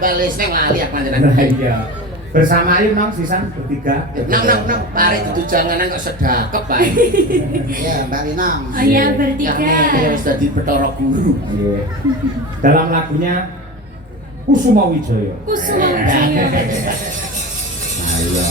bales neng lali aku panjenengan. Nah iya. Bersama ayo nong sisan bertiga. Nang pare dudu janganan kok sedakep bae. Iya, Mbak Linang. Oh iya, bertiga. Ya wis dadi Bathara Guru. Iya. Dalam lagunya Kusuma Wijaya. Kusuma Wijaya. Nah iya.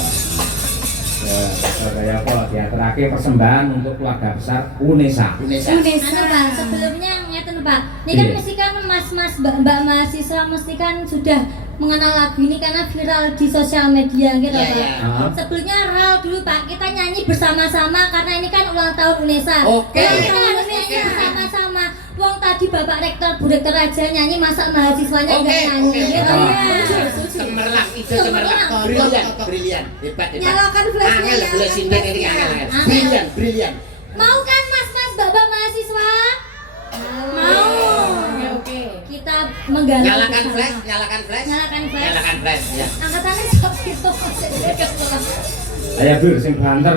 Ya, apa diaturake persembahan untuk keluarga besar Unesa. Unesa. Anu Pak, sebelumnya ngeten Pak. Ini kan Iya. mesti kan mas-mas mbak mahasiswa mesti kan sudah mengenal lagu ini karena viral di sosial media gitu Iya, Pak. iya. Sebelumnya Ral dulu Pak, kita nyanyi bersama-sama karena ini kan ulang tahun Unesa. Oke. Nah, kita harus nyanyi bersama-sama. Wong tadi Bapak Rektor, Bu Rektor aja nyanyi, masa mahasiswanya enggak nyanyi gitu ya. Cemerlang, ide cemerlang. Brilian, hebat. Nyalakan flashnya, Angel nyalakan boleh sinden ini flashnya. angel. Brilian. Mau kan mas-mas Bapak mahasiswa? Mau. Oke. Kita menggali. Nyalakan flash. Nyalakan flash. Nyalakan flash, ya. Angkatannya sok itu. Ayo Bir sing banter.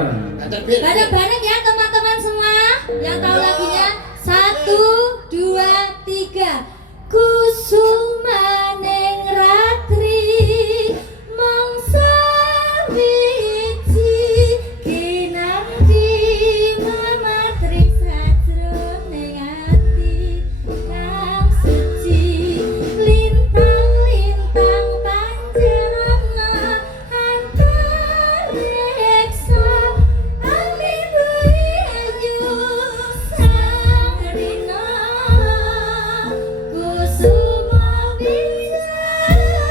Bareng-bareng ya teman-teman semua yang tahu lagunya. 1, 2, 3. Kusuma ning ratri mangsa wiji kinanti mamatri sajroning ati kang suci lintang-lintang panjenengan antareksa amilu ayu sarina kusuma wijaya.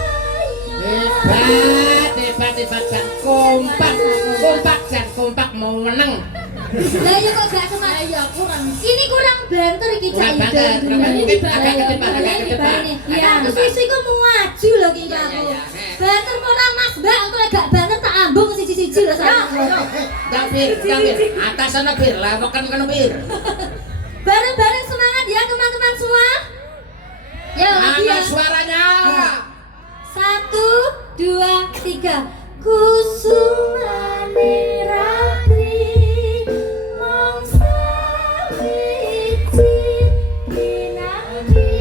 Hebat dan kompak mau menang. Lah ya kok gak semangat ya kurang. Ini kurang banter iki Cak Kurang Ida. banter, kurang banter. Ini Agak ke depan, agak ke depan. Iya, Agak ke terus depan. iku mau maju lho iki Iya, aku. iya, iya. Banter ora Mas Mbak, aku lek gak banter tak ambung siji-siji lho sama. Gambir. Atas sana Bir, lawakan kono Bir. Bareng-bareng semangat ya teman-teman semua. Ya, lagi Mana ya. suaranya? 1, 2, 3. Kusuma ning ratri mangsa wiji kinanti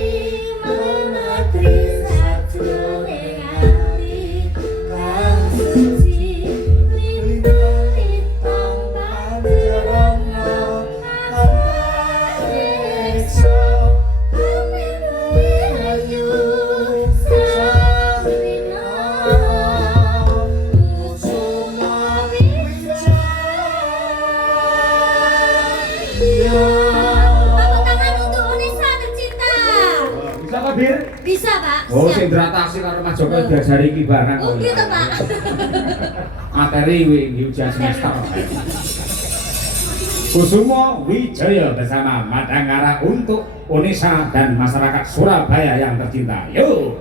mamatri sajroning ati kang suci lintang-lintang panjenengan antareksa amilu ayu sarina kusuma wijaya. Tepuk tangan untuk Unesa tercinta. Bisa apa Bir? Bisa Pak. Oh, Siap. sing dratasi karo Mas Joko diajari iki barang. Oh gitu Pak. Materi wingi ujian semester. Kusuma Wijaya bersama Madangkara untuk Unesa dan masyarakat Surabaya yang tercinta. Yuk.